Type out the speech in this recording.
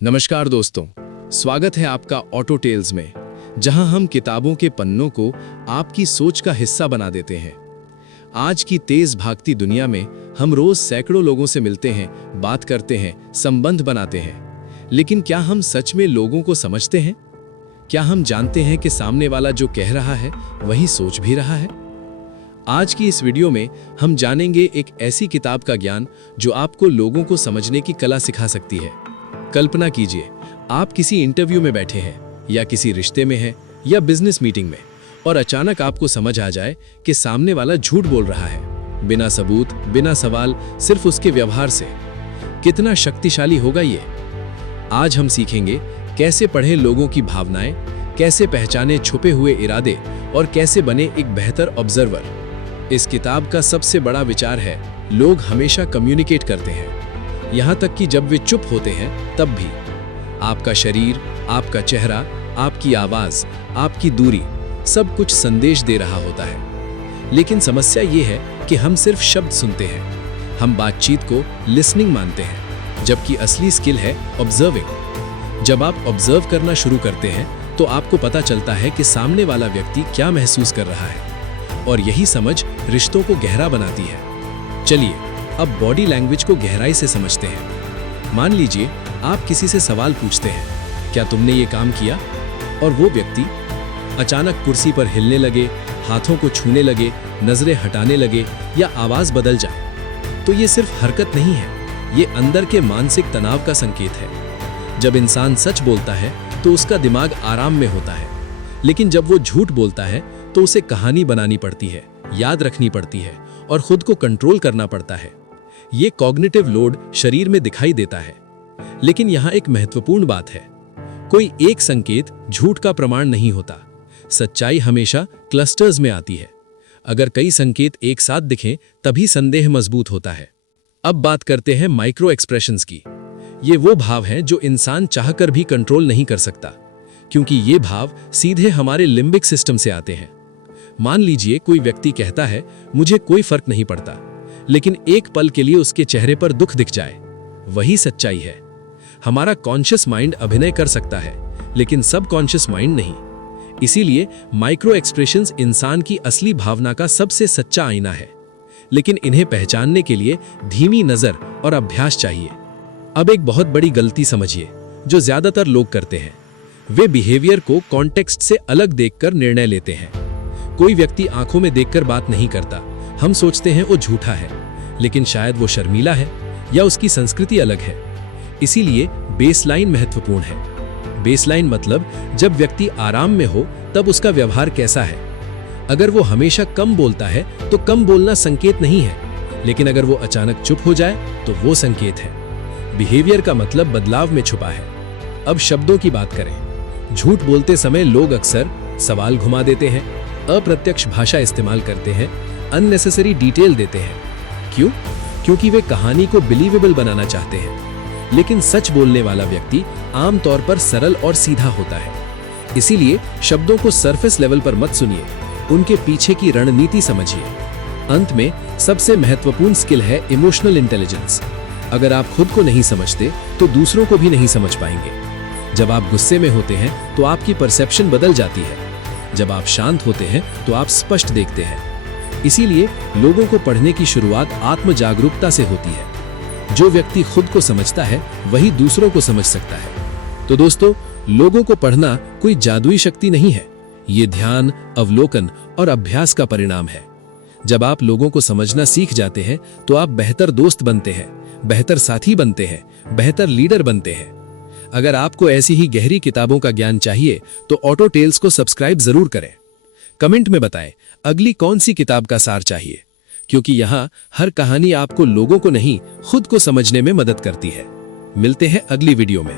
नमस्कार दोस्तों, स्वागत है आपका ऑटो टेल्स में, जहां हम किताबों के पन्नों को आपकी सोच का हिस्सा बना देते हैं। आज की तेज भागती दुनिया में हम रोज सैकड़ों लोगों से मिलते हैं, बात करते हैं, संबंध बनाते हैं, लेकिन क्या हम सच में लोगों को समझते हैं? क्या हम जानते हैं कि सामने वाला जो कह रहा है वही सोच भी रहा है? आज की इस वीडियो में हम जानेंगे एक ऐसी किताब का ज्ञान जो आपको लोगों को समझने की कला सिखा सकती है। कल्पना कीजिए, आप किसी इंटरव्यू में बैठे हैं या किसी रिश्ते में हैं या बिजनेस मीटिंग में, और अचानक आपको समझ आ जाए कि सामने वाला झूठ बोल रहा है, बिना सबूत, बिना सवाल, सिर्फ उसके व्यवहार से। कितना शक्तिशाली होगा ये? आज हम सीखेंगे कैसे पढ़ें लोगों की भावनाएं, कैसे पहचाने छुपे हुए इरादे और कैसे बने एक बेहतर ऑब्जर्वर। इस किताब का सबसे बड़ा विचार है, लोग हमेशा कम्युनिकेट करते हैं, यहां तक कि जब वे चुप होते हैं तब भी। आपका शरीर, आपका चेहरा, आपकी आवाज, आपकी दूरी, सब कुछ संदेश दे रहा होता है। लेकिन समस्या ये है कि हम सिर्फ शब्द सुनते हैं, हम बातचीत को लिसनिंग मानते हैं, जबकि असली स्किल है ऑब्जर्विंग। जब आप ऑब्जर्व करना शुरू करते हैं तो आपको पता चलता है कि सामने वाला व्यक्ति क्या महसूस कर रहा है, और यही समझ रिश्तों को गहरा बनाती है। चलिए अब बॉडी लैंग्वेज को गहराई से समझते हैं। मान लीजिए आप किसी से सवाल पूछते हैं, क्या तुमने ये काम किया? और वो व्यक्ति अचानक कुर्सी पर हिलने लगे, हाथों को छूने लगे, नजरें हटाने लगे या आवाज बदल जाए, तो ये सिर्फ हरकत नहीं है, ये अंदर के मानसिक तनाव का संकेत है। जब इंसान सच बोलता है तो उसका दिमाग आराम में होता है, लेकिन जब वो झूठ बोलता है तो उसे कहानी बनानी पड़ती है, याद रखनी पड़ती है और खुद को कंट्रोल करना पड़ता है। ये कॉग्निटिव लोड शरीर में दिखाई देता है। लेकिन यहाँ एक महत्वपूर्ण बात है, कोई एक संकेत झूठ का प्रमाण नहीं होता। सच्चाई हमेशा क्लस्टर्स में आती है। अगर कई संकेत एक साथ दिखें तभी संदेह मजबूत होता है। अब बात करते हैं माइक्रो एक्सप्रेशंस की। ये वो भाव हैं जो इंसान चाहकर भी कंट्रोल नहीं कर सकता, क्योंकि ये भाव सीधे हमारे लिम्बिक सिस्टम से आते हैं। मान लीजिए कोई व्यक्ति कहता है, मुझे कोई फर्क नहीं पड़ता, लेकिन एक पल के लिए उसके चेहरे पर दुख दिख जाए, वही सच्चाई है। हमारा कॉन्शियस माइंड अभिनय कर सकता है, लेकिन सब कॉन्शियस माइंड नहीं। इसीलिए माइक्रो एक्सप्रेशंस इंसान की असली भावना का सबसे सच्चा आईना है, लेकिन इन्हें पहचानने के लिए धीमी नजर और अभ्यास चाहिए। अब एक बहुत बड़ी गलती समझिए जो ज्यादातर लोग करते हैं, वे बिहेवियर को कॉन्टेक्स्ट से अलग देखकर निर्णय लेते हैं। कोई व्यक्ति आंखों में देखकर बात नहीं करता, हम सोचते हैं वो झूठा है, लेकिन शायद वो शर्मीला है या उसकी संस्कृति अलग है। इसीलिए बेसलाइन महत्वपूर्ण है। बेसलाइन मतलब जब व्यक्ति आराम में हो तब उसका व्यवहार कैसा है। अगर वो हमेशा कम बोलता है तो कम बोलना संकेत नहीं है, लेकिन अगर वो अचानक चुप हो जाए तो वो संकेत है। बिहेवियर का मतलब बदलाव में छुपा है। अब शब्दों की बात करें। झूठ बोलते समय लोग अक्सर सवाल घुमा देते हैं, अप्रत्यक्ष भाषा इस्तेमाल करते हैं, अननेसेसरी डिटेल देते हैं। क्यों? क्योंकि वे कहानी को बिलीवेबल बनाना चाहते हैं। लेकिन सच बोलने वाला व्यक्ति आमतौर पर सरल और सीधा होता है। इसीलिए शब्दों को सरफेस लेवल पर मत सुनिए, उनके पीछे की रणनीति समझिए। अंत में सबसे महत्वपूर्ण स्किल है इमोशनल इंटेलिजेंस। अगर आप खुद को नहीं समझते तो दूसरों को भी नहीं समझ पाएंगे। जब आप गुस्से में होते हैं तो आपकी परसेप्शन बदल जाती है, जब आप शांत होते हैं तो आप स्पष्ट देखते हैं। इसीलिए लोगों को पढ़ने की शुरुआत आत्म जागरूकता से होती है। जो व्यक्ति खुद को समझता है वही दूसरों को समझ सकता है। तो दोस्तों, लोगों को पढ़ना कोई जादुई शक्ति नहीं है, ये ध्यान, अवलोकन और अभ्यास का परिणाम है। जब आप लोगों को समझना सीख जाते हैं तो आप बेहतर दोस्त बनते हैं, बेहतर साथी बनते हैं, बेहतर लीडर बनते हैं। अगर आपको ऐसी ही गहरी किताबों का ज्ञान चाहिए तो ऑटो टेल्स को सब्सक्राइब जरूर करें। कमेंट में बताएं अगली कौन सी किताब का सार चाहिए, क्योंकि यहाँ हर कहानी आपको लोगों को नहीं, खुद को समझने में मदद करती है। मिलते हैं अगली वीडियो में।